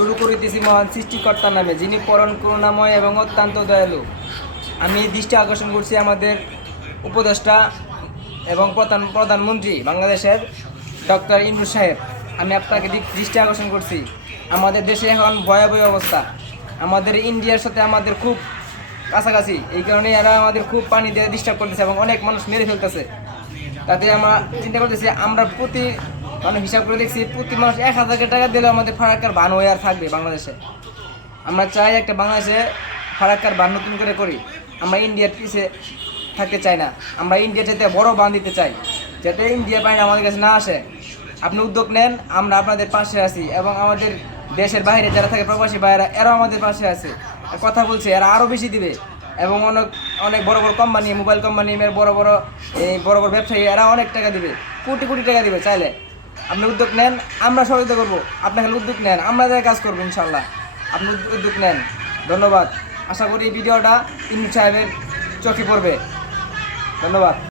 শুরু করিতেছি মহান সৃষ্টিকর্তার নামে, যিনি পরম করুণাময় এবং অত্যন্ত দয়ালু। আমি দৃষ্টি আকর্ষণ করছি আমাদের উপদেষ্টা এবং প্রধানমন্ত্রী বাংলাদেশের ডক্টর ইউনূস সাহেব। আমি আপনাকে দৃষ্টি আকর্ষণ করছি, আমাদের দেশে এখন ভয়াবহ অবস্থা। আমাদের ইন্ডিয়ার সাথে আমাদের খুব কাছাকাছি, এই কারণে এরা আমাদের খুব পানি দিয়ে ডিস্টার্ব করতেছে এবং অনেক মানুষ মেরে ফেলতেছে। তাতে আমরা চিন্তা করতেছি, আমরা প্রতি হিসাব করে দেখছি প্রতি মাস 1,000 টাকা দিলে আমাদের ফারাক্কার বান হয়ে আর থাকবে বাংলাদেশে। আমরা চাই একটা বাংলাদেশে ফারাক্কার বান নতুন করে করি। আমরা ইন্ডিয়ার পিছিয়ে থাকতে চাই না, আমরা ইন্ডিয়া যেতে বড় বান দিতে চাই, যাতে ইন্ডিয়া পানি আমাদের কাছে না আসে। আপনি উদ্যোগ নেন, আমরা আপনাদের পাশে আছি এবং আমাদের দেশের বাইরে যারা থাকে প্রবাসী ভাইয়েরা, এরাও আমাদের পাশে আছে। কথা বলছে এরা আরও বেশি দিবে এবং অনেক অনেক বড় বড় কোম্পানি, মোবাইল কোম্পানি, বড় বড় ব্যবসায়ী, এরা অনেক টাকা দিবে, কোটি কোটি টাকা দিবে। চাইলে আপনি উদ্যোগ নেন, আমরা সহযোগিতা করবো। আপনি খালি উদ্যোগ নেন, আমরা যাই কাজ করবো ইনশাল্লাহ। আপনি উদ্যোগ নেন। ধন্যবাদ। আশা করি ভিডিওটা ইউনূস সাহেবের চোখে পড়বে। ধন্যবাদ।